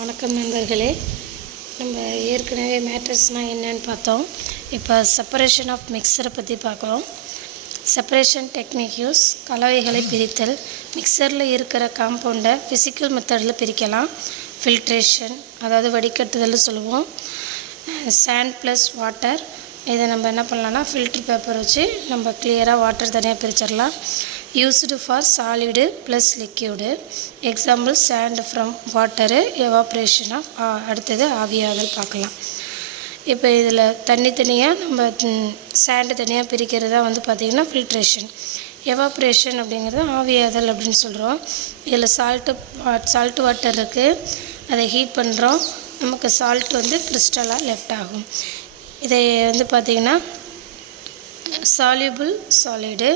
வணக்கம் நண்பர்களே. நம்ம ஏற்கனவே மேட்டர்ஸ்னால் என்னன்னு பார்த்தோம். இப்போ செப்பரேஷன் ஆஃப் மிக்சரை பற்றி பார்க்குறோம். செப்பரேஷன் டெக்னிக் யூஸ் கலவைகளை பிரித்தல். மிக்சரில் இருக்கிற காம்பவுண்டை ஃபிசிக்கல் மெத்தடில் பிரிக்கலாம். ஃபில்ட்ரேஷன் அதாவது வடிகட்டுதல் சொல்லுவோம். சாண்ட் ப்ளஸ் வாட்டர், இதை நம்ம என்ன பண்ணலாம்னா ஃபில்ட்ரு பேப்பர் வச்சு நம்ம கிளியராக வாட்டர் தனியாக பிரிச்சிடலாம். Used for solid plus liquid. Example sand from water, evaporation of அடுத்தது ஆவியாதல் பார்க்கலாம். இப்போ இதில் தனியாக நம்ம சாண்டு தனியாக பிரிக்கிறது தான் பார்த்திங்கன்னா ஃபில்ட்ரேஷன். எவாப்ரேஷன் அப்படிங்கிறது ஆவியாதல் அப்படின்னு சொல்கிறோம். இதில் சால்ட்டு வாட்டர் இருக்குது, அதை ஹீட் பண்ணுறோம், நமக்கு சால்ட் கிறிஸ்டலாக லெஃப்ட் ஆகும். இதை பார்த்திங்கன்னா சால்யூபிள் சாலிடு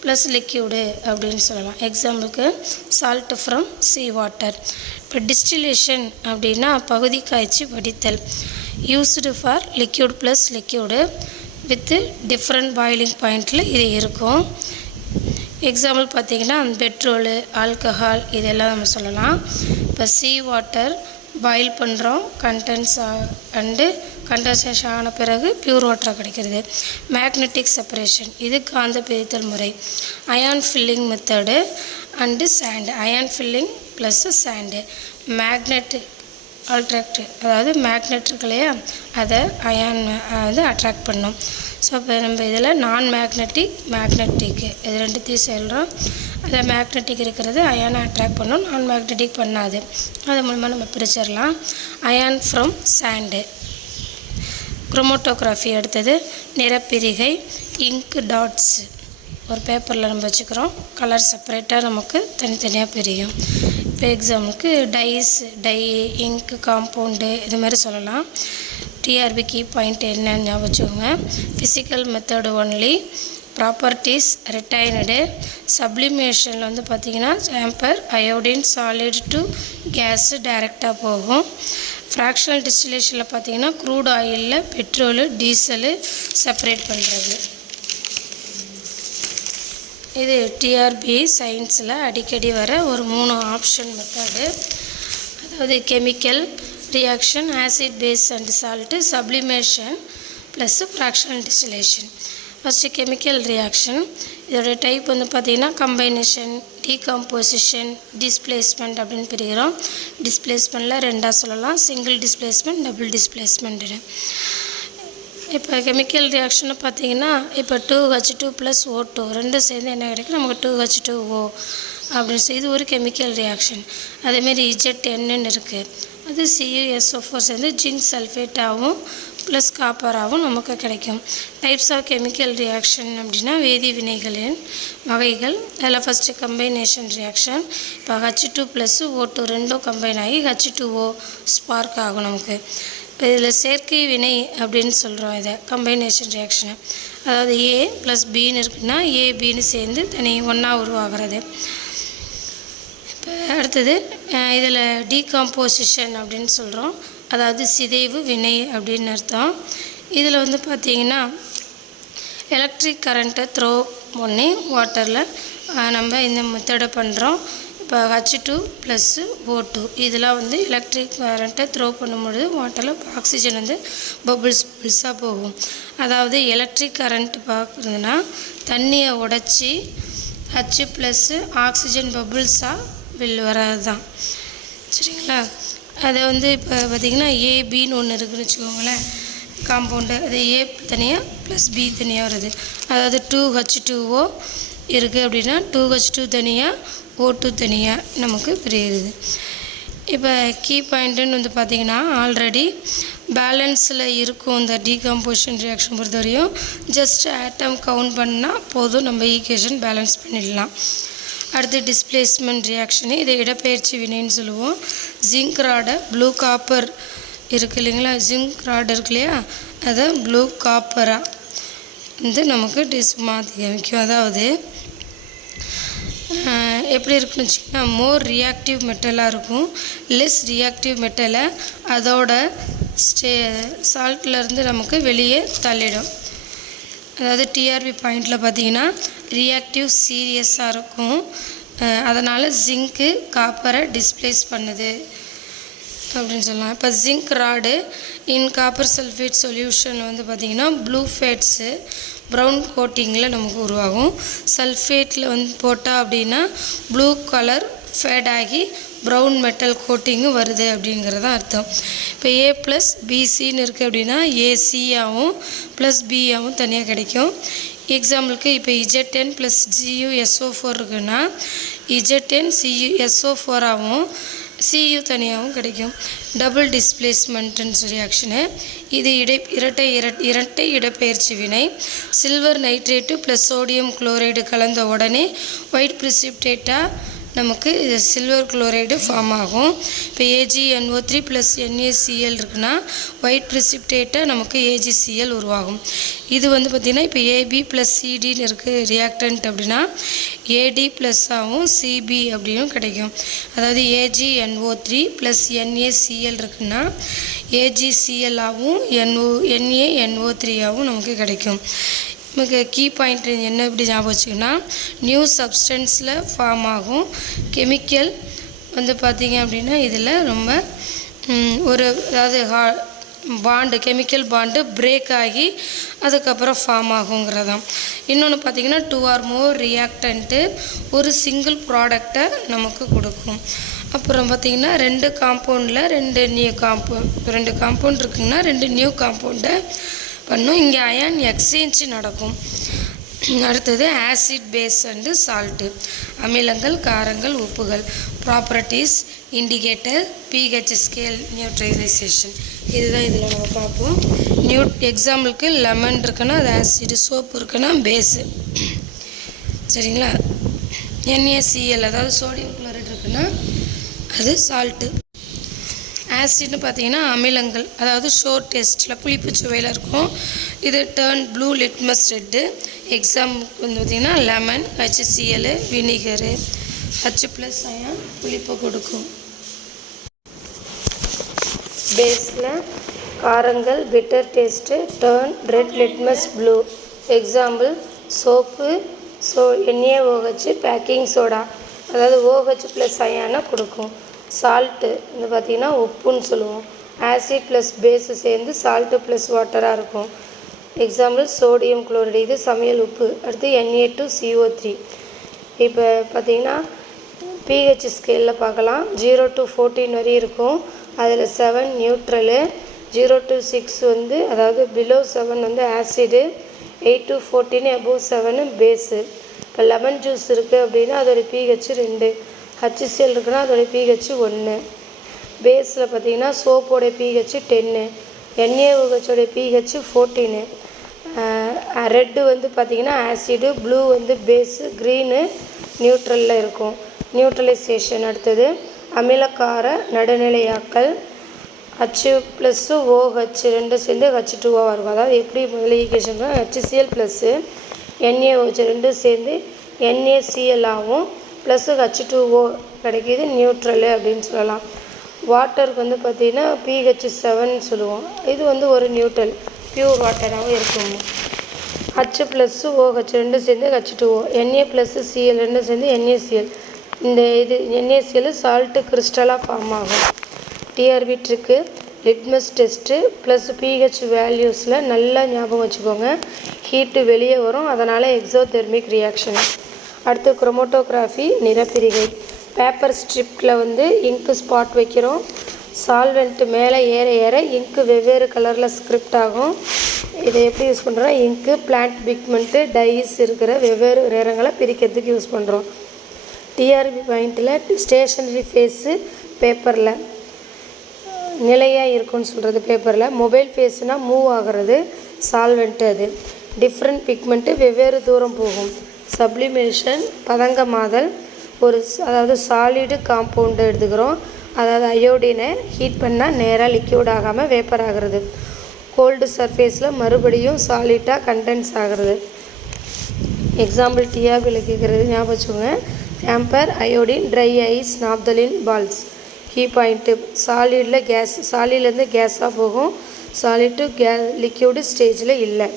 ப்ளஸ் லிக்யூடு அப்படின்னு சொல்லலாம். எக்ஸாம்பிளுக்கு சால்ட் ஃப்ரம் சீ வாட்டர். இப்போ டிஸ்டிலேஷன் அப்படின்னா பகுதி காய்ச்சி வடித்தல். Used for liquid plus liquid with different boiling பாயிண்டில் இது இருக்கும். எக்ஸாம்பிள் பார்த்திங்கன்னா பெட்ரோலு, ஆல்கஹால் இதெல்லாம் நம்ம சொல்லலாம். இப்போ சீ வாட்டர் பாயில் பண்ணுறோம், கண்டென்சேஷன் ஆன பிறகு பியூர் வாட்டராக கிடைக்கிறது. மேக்னெட்டிக் செப்பரேஷன், இது காந்த பிரித்தல் முறை. Iron filing method and sand. Iron filing plus sand. Magnet attract, அதாவது மேக்னெட் இருக்கு இல்லையா, அதை அயான் அட்ராக்ட் பண்ணும். ஸோ இப்போ நம்ம இதில் நான் மேக்னெட்டிக்கு இது ரெண்டுத்தையும் சொல்கிறோம். அதில் மேக்னெட்டிக் இருக்கிறது அயானை அட்ராக்ட் பண்ணும், நான் மேக்னெட்டிக் பண்ணாது. அது மூலமாக நம்ம பிரிச்சிடலாம். Ion from sand. குரோமோட்டோகிராஃபி அடுத்தது நிறப்பிரிகை. இங்க் டாட்ஸ் ஒரு பேப்பரில் நம்ம வச்சுக்கிறோம், கலர் செப்பரேட்டாக நமக்கு தனித்தனியாக பிரியும். இப்போ எக்ஸாம்பிளுக்கு டை, இங்க், காம்பவுண்டு இது மாதிரி சொல்லலாம். டிஆர்பி கீ பாயிண்ட் என்னன்னு வச்சுக்கோங்க. Physical method only. ப்ராப்பர்ட்டிஸ் ரிட்டைனடு. சப்ளிமேஷனில் பார்த்திங்கன்னா sambar iodine solid to case டைரெக்டாக போகும். ஃப்ராக்ஷனல் டிஸ்டிலேஷனில் பார்த்திங்கன்னா க்ரூட் ஆயிலில் பெட்ரோலு, டீசலு செப்பரேட் பண்ணுறது. இது டிஆர்பி சயின்ஸில் அடிக்கடி வர ஒரு 3 ஆப்ஷன் மெத்தடு. அதாவது chemical reaction, acid base and salt, sublimation plus fractional distillation. First chemical reaction. இதோட டைப் பார்த்திங்கன்னா கம்பைனேஷன், டீகம்போசிஷன், டிஸ்பிளேஸ்மெண்ட் அப்படின்னு பிரிக்கிறோம். டிஸ்பிளேஸ்மெண்ட்டில் 2ஆக சொல்லலாம், சிங்கிள் டிஸ்பிளேஸ்மெண்ட், டபுள் டிஸ்பிளேஸ்மெண்ட்டு. இப்போ கெமிக்கல் ரியாக்ஷனை பார்த்திங்கன்னா இப்போ 2H2 + O2 ரெண்டும் சேர்ந்து என்ன கிடைக்கும், நமக்கு 2H2O அப்படின்னு இது ஒரு கெமிக்கல் ரியாக்ஷன். அதேமாரி ZNன்னு இருக்குது, அது CuSO4 சேர்ந்து ஜிங்க் சல்ஃபேட்டாகவும் ப்ளஸ் காப்பராகவும் நமக்கு கிடைக்கும். டைப்ஸ் ஆஃப் கெமிக்கல் ரியாக்ஷன் அப்படின்னா வேதி வினைகளின் வகைகள். அதில் ஃபஸ்ட்டு கம்பைனேஷன் ரியாக்ஷன். இப்போ H2 + O2 ரெண்டும் கம்பைன் ஆகி H2O ஸ்பார்க் ஆகும் நமக்கு. இப்போ இதில் சேர்க்கை வினை அப்படின்னு சொல்கிறோம் இதை, கம்பைனேஷன் ரியாக்ஷனை. அதாவது A + Bன்னு இருக்குன்னா ABன்னு சேர்ந்து தனி ஒன்றா உருவாகிறது. இப்போ அடுத்தது இதில் டீகம்போசிஷன் அப்படின்னு சொல்கிறோம், அதாவது சிதைவு வினை அப்படின்னு அர்த்தம். இதில் பார்த்திங்கன்னா எலக்ட்ரிக் கரண்ட்டை த்ரோ பண்ணி வாட்டரில் நம்ம இந்த மெத்தடை பண்ணுறோம். இப்போ H2 + O2 இதெல்லாம் எலக்ட்ரிக் கரண்ட்டை த்ரோ பண்ணும்பொழுது வாட்டரில் ஆக்சிஜன் பபுள்ஸாக போகும். அதாவது எலக்ட்ரிக் கரண்ட் பார்க்குறதுனா தண்ணியை உடச்சி H+ ஆக்சிஜன் பபுள்ஸாக வர்றது தான், சரிங்களா. அதை இப்போ பார்த்திங்கன்னா ஏபின்னு ஒன்று இருக்குதுன்னு வச்சுக்கோங்களேன், காம்பவுண்டு. அது A தனியாக ப்ளஸ் B தனியாக வருது. அதாவது 2H2O இருக்குது அப்படின்னா 2H2 தனியாக, O2 தனியாக நமக்கு பிரியுது. இப்போ கீ பாயிண்ட்டுன்னு பார்த்திங்கன்னா ஆல்ரெடி பேலன்ஸில் இருக்கும் இந்த டீகம்போசிஷன் ரியாக்ஷன் பொறுத்தவரையும் ஜஸ்ட் ஆட்டம் கவுண்ட் பண்ணால் போதும், நம்ம ஈக்குவேஷன் பேலன்ஸ் பண்ணிடலாம். அடுத்து டிஸ்பிளேஸ்மெண்ட் ரியாக்ஷனு, இதை இடப்பெயர்ச்சி வினைன்னு சொல்லுவோம். ஜிங்க் ராடை ப்ளூ காப்பர் இருக்குது இல்லைங்களா, ஜிங்க் ராடு இருக்கு இல்லையா, அதை ப்ளூ காப்பராக நமக்கு மாற்றி காமிக்கும். அதாவது எப்படி இருக்குன்னு வச்சிங்கன்னா மோர் ரியாக்டிவ் மெட்டலாக இருக்கும், லெஸ் ரியாக்டிவ் மெட்டலை அதோட சால்ட்லேருந்து நமக்கு வெளியே தள்ளிடும். அதாவது டிஆர்பி பாயிண்டில் பார்த்திங்கன்னா ரியாக்டிவ் சீரியஸாக இருக்கும், அதனால் ஜிங்க்கு காப்பரை டிஸ்ப்ளேஸ் பண்ணுது. அப்படின்னு சொல்லலாம். இப்போ ஜிங்க் ராடு இன் காப்பர் சல்ஃபேட் சொல்யூஷன் வந்து பார்த்திங்கன்னா ப்ளூ ஃபேட்ஸு ப்ரௌன் கோட்டிங்கில் நமக்கு உருவாகும். சல்ஃபேட்டில் வந்து போட்டால் அப்படின்னா ப்ளூ கலர் ஃபேட் ஆகி ப்ரௌன் மெட்டல் கோட்டிங்கும் வருது அப்படிங்கிறதான் அர்த்தம். இப்போ ஏ ப்ளஸ் பிசின்னு இருக்குது அப்படின்னா ஏசியாகவும் ப்ளஸ் பியாகவும் தனியாக கிடைக்கும். எக்ஸாம்பிளுக்கு இப்போ Z10 ப்ளஸ் GuSO4 இருக்குன்னா Z10 CuSO4ஆகவும் Cu தனியாகவும் கிடைக்கும். டபுள் டிஸ்பிளேஸ்மெண்ட்னு ரியாக்ஷனு இது இரட்டை இடப்பெயர்ச்சி வினை. Silver nitrate plus sodium chloride கலந்த உடனே ஒயிட் ப்ரிசிப்டேட்டாக நமக்கு சில்வர் குளோரைடு ஃபார்ம் ஆகும். இப்போ AgNO3 ப்ளஸ் NaCl இருக்குன்னா ஒயிட் ப்ரிசிப்டேட்டாக நமக்கு AgCl உருவாகும். இது வந்து பார்த்திங்கன்னா இப்போ AB ப்ளஸ் CDன்னு இருக்குது ரியாக்டன்ட் அப்படின்னா AD ப்ளஸ்ஸாகவும் CB அப்படின்னும் கிடைக்கும். அதாவது AgNO3 ப்ளஸ் NaCl இருக்குன்னா AgClஆகவும் NaNO3ஆகவும் நமக்கு கிடைக்கும். நமக்கு கீ பாயிண்ட் என்ன எப்படி ஞாபகம் வச்சுக்கோன்னா நியூ சப்ஸ்டன்ஸில் ஃபார்ம் ஆகும். கெமிக்கல் வந்து பார்த்திங்க அப்படின்னா இதில் ரொம்ப அதாவது பாண்டு கெமிக்கல் பாண்டு பிரேக் ஆகி அதுக்கப்புறம் ஃபார்ம் ஆகுங்கிறதான். இன்னொன்று பார்த்திங்கன்னா 2 or more ரியாக்டன்ட்டு ஒரு சிங்கிள் ப்ராடக்டை நமக்கு கொடுக்கும். அப்புறம் பார்த்திங்கன்னா 2 காம்பவுண்டில் 2 நியூ காம்பவுண்ட் இருக்குங்கன்னா 2 நியூ காம்பவுண்டை பண்ணும். இங்கே அயான் எக்ஸ்சேஞ்சு நடக்கும். அடுத்தது ஆசிட் பேஸ் அண்டு சால்ட்டு அமிலங்கள் காரங்கள் உப்புகள். Properties indicator pH scale neutralisation இதுதான் இதில் நம்ம பார்ப்போம். எக்ஸாம்பிளுக்கு லெமன் இருக்குன்னா அது ஆசிடு, சோப்பு இருக்குன்னா பேஸு. சரிங்களா? NaCl அதாவது சோடியம் குளோரைடு இருக்குன்னா அது சால்ட்டு. ஆசிட்னு பார்த்தீங்கன்னா அமிலங்கள் அதாவது ஷோர் டேஸ்ட்டில் புளிப்பு சுவையில் இருக்கும். இது டர்ன் ப்ளூ லிட்மஸ் ரெட்டு. எக்ஸாம்பிளுக்கு வந்து பார்த்திங்கன்னா lemon, HCl, vinegar. H+ ion புளிப்பை கொடுக்கும். பேஸில் காரங்கள் bitter taste turn red litmus blue. Example soap, NaOH baking soda அதாவது OH+ அயானை கொடுக்கும். சால்ட்டு இது பார்த்திங்கன்னா உப்புன்னு சொல்லுவோம். ஆசிட் ப்ளஸ் பேஸு சேர்ந்து சால்ட்டு ப்ளஸ் வாட்டராக இருக்கும். எக்ஸாம்பிள் சோடியம் குளோரைடு இது சமையல் உப்பு. அடுத்து Na2CO3. இப்போ பார்த்திங்கன்னா pH ஸ்கேலில் பார்க்கலாம். 0 to 14 வரையும் இருக்கும். அதில் 7 நியூட்ரலு, 0 to 6 வந்து அதாவது பிலோ 7 வந்து ஆசிடு, 8 to 14 above 7 பேஸு. இப்போ லெமன் ஜூஸ் இருக்குது அப்படின்னா அதோட pH 2, HCl இருக்குன்னா அதோட pH 1. பேஸில் பார்த்திங்கன்னா சோப்போட pH 10, NaOHோட pH 14. ரெட்டு வந்து பார்த்திங்கன்னா ஆசிடு, ப்ளூ வந்து பேஸு, க்ரீனு நியூட்ரலில் இருக்கும். நியூட்ரலைசேஷன் அடுத்தது அமிலக்கார நடுநிலையாக்கல். H+OH ரெண்டும் சேர்ந்து H2O இருக்கும். அதாவது எப்படி முதல்ல ஈக்குவேஷன் HCl ப்ளஸ்ஸு NaOH ரெண்டும் சேர்ந்து NaCl ஆகும் ப்ளஸ்ஸு H2O கிடைக்கிது நியூட்ரலு அப்படின்னு சொல்லலாம். வாட்டருக்கு வந்து பார்த்திங்கன்னா pH 7 சொல்லுவோம். இது வந்து ஒரு நியூட்ரல் பியூர் வாட்டராகவும் இருக்கும். H+OH ரெண்டும் சேர்ந்து H2O, Na+Cl ரெண்டும் சேர்ந்து NaCl. இந்த இது NaCl சால்ட்டு கிறிஸ்டலாக ஃபார்ம் ஆகும். TRP trick litmus test plus pH வேல்யூஸில் நல்லா ஞாபகம் வச்சுக்கோங்க. ஹீட்டு வெளியே வரும், அதனால் எக்ஸோதெர்மிக் ரியாக்ஷன். அடுத்து குரோமோட்டோகிராஃபி நிறப்பிரிகை. பேப்பர் ஸ்ட்ரிப்பில் வந்து இங்கு ஸ்பாட் வைக்கிறோம். சால்வெண்ட்டு மேலே ஏற ஏற இங்கு வெவ்வேறு கலரில் ஸ்கிரிப்ட் ஆகும். இதை எப்படி யூஸ் பண்ணுறோம்? இங்கு பிளான்ட் பிக்மெண்ட்டு டைஸ் இருக்கிற வெவ்வேறு நிறங்களை பிரிக்கிறதுக்கு யூஸ் பண்ணுறோம். டிஆர்பி பாயிண்ட்டில் ஸ்டேஷனரி ஃபேஸு பேப்பரில் நிலையாக இருக்குன்னு சொல்கிறது பேப்பரில். மொபைல் ஃபேஸ்னால் மூவ் ஆகிறது சால்வெண்ட்டு. அது டிஃப்ரெண்ட் பிக்மெண்ட்டு வெவ்வேறு தூரம் போகும். சப்ளிமேஷன் பதங்கமாதல். அதாவது சாலிடு காம்பவுண்டு எடுத்துக்கிறோம். அதாவது அயோடினை ஹீட் பண்ணால் நேராக லிக்யூட் ஆகாமல் வேப்பர் ஆகிறது. கோல்டு சர்ஃபேஸில் மறுபடியும் சாலிட்டாக கண்டென்ஸ் ஆகிறது. எக்ஸாம்பிள் டிஆர்பியில் கேட்குறது ஞாபகம் வச்சுக்கோங்க. Camphor, iodine, dry ice, naphthalene balls. Key point சாலிடில் கேஸ், சாலிட்லேருந்து கேஸாக போகும். சாலிட் டு லிக்யூடு ஸ்டேஜில் இல்லை.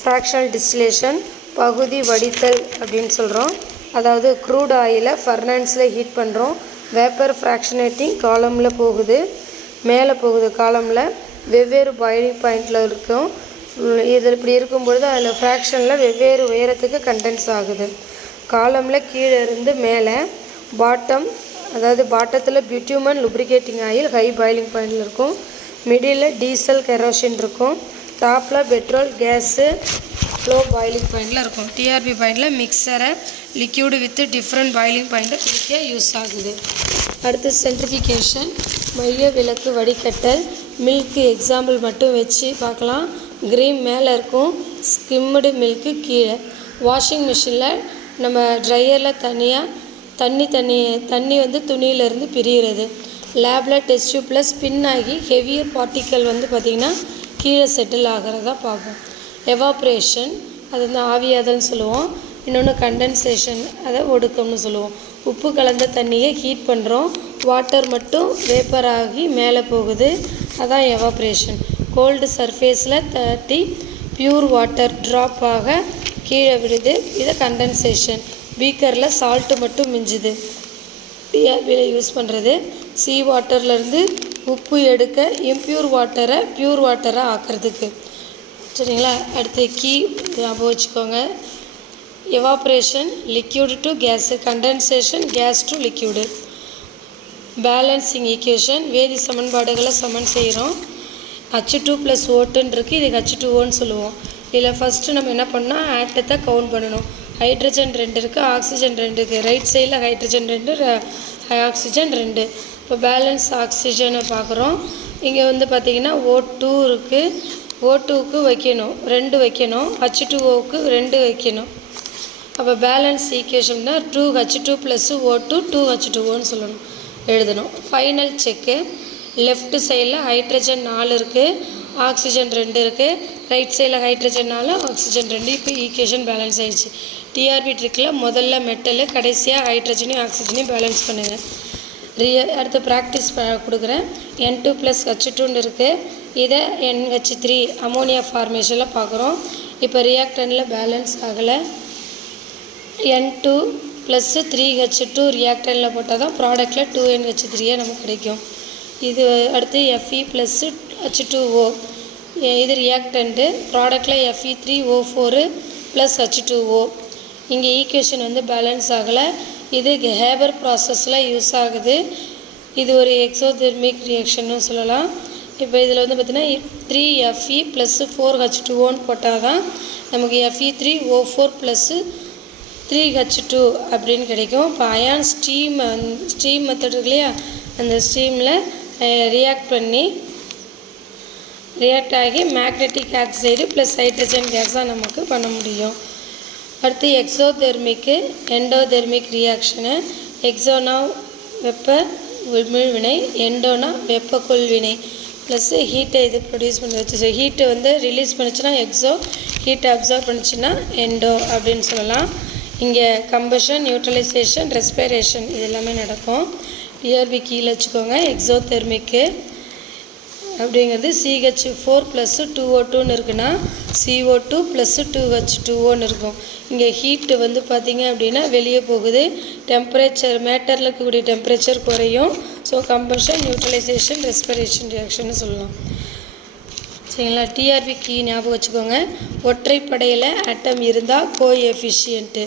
ஃப்ராக்ஷனல் டிஸ்டிலேஷன் பகுதி வடித்தல் அப்படின்னு சொல்கிறோம். அதாவது க்ரூட் ஆயிலை ஃபர்னன்ஸில் ஹீட் பண்ணுறோம். வேப்பர் ஃப்ராக்ஷனேட்டிங் காலமில் போகுது. மேலே போகுது. காலமில் வெவ்வேறு பாயிலிங் பாயிண்டில் இருக்கும். இதில் இப்படி இருக்கும்பொழுது அதில் ஃப்ராக்ஷனில் வெவ்வேறு உயரத்துக்கு கண்டென்ஸ் ஆகுது. காலமில் கீழே இருந்து மேலே பாட்டம், அதாவது பாட்டத்தில் பியூட்யூமன் லுப்ரிகேட்டிங் ஆயில் ஹை பாயிலிங் பாயிண்டில் இருக்கும். மிடில் டீசல் கெரோசின் இருக்கும். டாப்பில் பெட்ரோல் கேஸு லோ பாயிலிங் பாயிண்டில் இருக்கும். டிஆர்பி பாயிண்டில் மிக்சரை லிக்யூடு வித் டிஃப்ரெண்ட் பாயிலிங் பாயிண்டை பிரிக்க யூஸ் ஆகுது. அடுத்து சென்ட்ரிஃபிகேஷன், மைய விளக்கு வடிகட்டல். மில்க்கு எக்ஸாம்பிள் மட்டும் வச்சு பார்க்கலாம். க்ரீம் மேலே இருக்கும், ஸ்கிம்டு மில்க்கு கீழே. வாஷிங் மிஷினில் நம்ம ட்ரையரில் தண்ணி வந்து துணியிலேருந்து பிரிகிறது. லேபில் டெஸ்ட் டியூப்பில் ஸ்பின் ஆகி ஹெவியர் பார்ட்டிக்கல் வந்து பார்த்திங்கன்னா கீழே செட்டில் ஆகிறதா பார்ப்போம். எவாப்ரேஷன், அது வந்து ஆவியாதல்னு சொல்லுவோம். இன்னொன்று கண்டென்சேஷன், அதை ஒடுக்கம்னு சொல்லுவோம். உப்பு கலந்த தண்ணியை ஹீட் பண்ணுறோம், வாட்டர் மட்டும் வேப்பர் ஆகி மேலே போகுது, அதான் எவாப்ரேஷன். கோல்டு சர்ஃபேஸில் தட்டி பியூர் வாட்டர் ட்ராப் ஆக கீழே விடுது, இதை கண்டென்சேஷன். பீக்கரில் சால்ட்டு மட்டும் மிஞ்சுது, டிஆர்பியில் யூஸ் பண்ணுறது. சீ வாட்டர்லேருந்து உப்பு எடுக்க இம்பியூர் வாட்டரை பியூர் வாட்டராக ஆக்கிறதுக்கு. சரிங்களா? அடுத்து கீ ஞாபகம் வச்சுக்கோங்க. Evaporation liquid to gas, condensation gas to liquid. Balancing equation, வேதி சமன்பாடுகளை சமன் செய்கிறோம். H2 + O2 இருக்குது, இதுக்கு H2Oன்னு சொல்லுவோம். இதில் ஃபஸ்ட்டு நம்ம என்ன பண்ணால் ஆட்டத்தை கவுண்ட் பண்ணணும். ஹைட்ரஜன் 2 இருக்குது, ஆக்சிஜன் 2 இருக்குது. ரைட் சைடில் ஹைட்ரஜன் 2, ஆக்சிஜன் 2. இப்போ பேலன்ஸ் ஆக்சிஜனை பார்க்குறோம். இங்கே வந்து பார்த்திங்கன்னா O2 இருக்குது, O2க்கு வைக்கணும் 2 வைக்கணும், H2Oக்கு 2 வைக்கணும். அப்போ பேலன்ஸ் ஈக்குவேஷன்னா 2H2 + O2 2H2Oன்னு சொல்லணும், எழுதணும். ஃபைனல் செக்கு. லெஃப்ட் சைடில் ஹைட்ரஜன் 4 இருக்குது, ஆக்சிஜன் 2 இருக்குது. ரைட் சைடில் ஹைட்ரஜன் 4, ஆக்சிஜன் 2. இப்போ ஈக்குவேஷன் பேலன்ஸ் ஆகிடுச்சு. டிஆர்பி ட்ரிக்கில் முதல்ல மெட்டலு, கடைசியாக ஹைட்ரஜனையும் ஆக்சிஜனையும் பேலன்ஸ் பண்ணுங்கள். அடுத்து ப்ராக்டிஸ் கொடுக்குறேன். N2 + H2 இருக்குது, இதை NH3 அமோனியா ஃபார்மேஷனில் பார்க்குறோம். இப்போ ரியாக்டனில் பேலன்ஸ் ஆகலை. N2 + 3H2 ரியாக்டனில் போட்டால் தான் ப்ராடக்டில் 2NH3 நமக்கு கிடைக்கும். இது அடுத்து Fe + H2O, இது ரியாக்டண்ட்டு. ப்ராடக்டில் Fe3O4 + H2O. இங்கே ஈக்குவேஷன் வந்து பேலன்ஸ் ஆகலை. இது ஹேபர் ப்ராசஸில் யூஸ் ஆகுது. இது ஒரு எக்ஸோதெர்மிக் ரியாக்ஷன்னு சொல்லலாம். இப்போ இதில் வந்து பார்த்திங்கன்னா 3Fe + 4H2Oன்னு போட்டால் தான் நமக்கு Fe3O4 + 3H2 அப்படின்னு கிடைக்கும். இப்போ அயான் ஸ்டீம் மெத்தட் இருக்கு இல்லையா, அந்த ஸ்டீமில் ரியாக்ட் ஆகி magnetic oxide plus hydrogen case தான் நமக்கு பண்ண முடியும். அடுத்து எக்ஸோதெர்மிக்கு எண்டோதெர்மிக் ரியாக்ஷனு. எக்ஸோனா வெப்ப உமிழ்வினை, எண்டோனா வெப்ப கொள்வினை. ப்ளஸ்ஸு ஹீட்டை இது ப்ரொடியூஸ் பண்ணி வச்சு, ஸோ ஹீட்டை வந்து ரிலீஸ் பண்ணிச்சுன்னா எக்ஸோ, ஹீட்டை அப்சர்வ் பண்ணிச்சுன்னா எண்டோ அப்படின்னு சொல்லலாம். இங்கே கம்பஷன், நியூட்ரலைசேஷன், ரெஸ்பிரேஷன் இது எல்லாமே நடக்கும். டிஆர்பி கீழே வச்சுக்கோங்க. எக்ஸோதெர்மிக்கு அப்படிங்கிறது CH4 + 2O2ன்னு இருக்குன்னா CO2 + 2H2Oன்னு இருக்கும். இங்கே ஹீட்டு வந்து பார்த்திங்க அப்படின்னா வெளியே போகுது, டெம்பரேச்சர் மேட்டரில் இருக்கக்கூடிய டெம்பரேச்சர் குறையும். ஸோ கம்பஷன், நியூட்ரலைசேஷன், ரெஸ்பிரேஷன் ரியாக்ஷன்னு சொல்லலாம். சரிங்களா? டிஆர்பி கீ ஞாபகம் வச்சுக்கோங்க. ஒற்றைப்படையில் ஆட்டம் இருந்தால் கோஎஃபிஷியன்ட்டு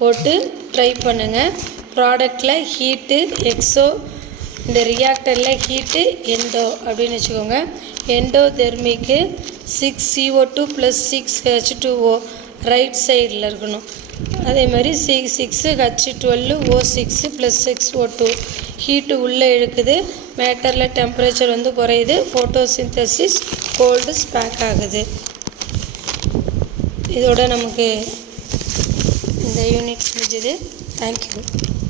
போட்டு ட்ரை பண்ணுங்கள். ப்ராடக்டில் ஹீட்டு எக்ஸோ, இந்த ரியாக்டரில் ஹீட்டு எண்டோ அப்படின்னு வச்சுக்கோங்க. எண்டோதெர்மிக்கு 6CO2 + 6H2O ரைட் சைடில் இருக்கணும். அதே மாதிரி 6H12O6 + 6O2 ஹீட்டு உள்ளே இழுக்குது, மேட்டரில் டெம்பரேச்சர் வந்து குறையுது, ஃபோட்டோசிந்தசிஸ் கோல்டு ஸ்பேக் ஆகுது. இதோட நமக்கு இந்த யூனிட் முடிஞ்சுது. தேங்க்யூ.